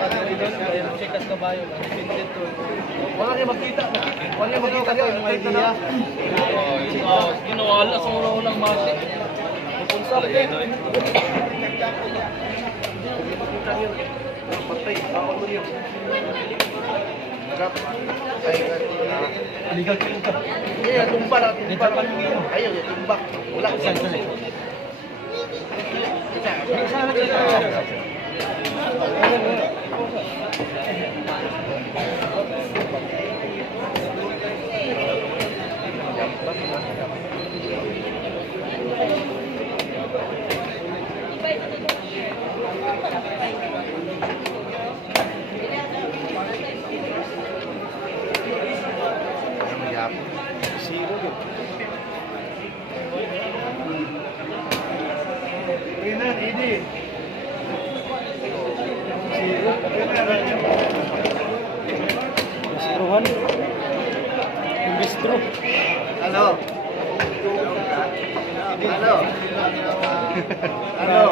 Chikas kabayo, depende to. Wala niya makita. Wala niya makita yung idea. Ginawala sa unang mati. Pupunsa din. Patay, bawal mo niyo. Legal ka. Iya, tumba na. Ayaw, tumba. Wala ko sa sali. Bistruhan. Yung bistro. Halo. Halo. Halo.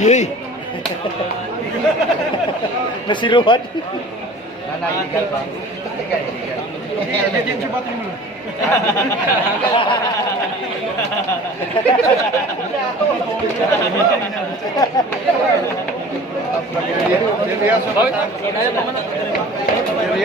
Yey. Nasiruhan. Nanay, illegal ba? Illegal, illegal. Illegal din siya batin mo. Seryoso.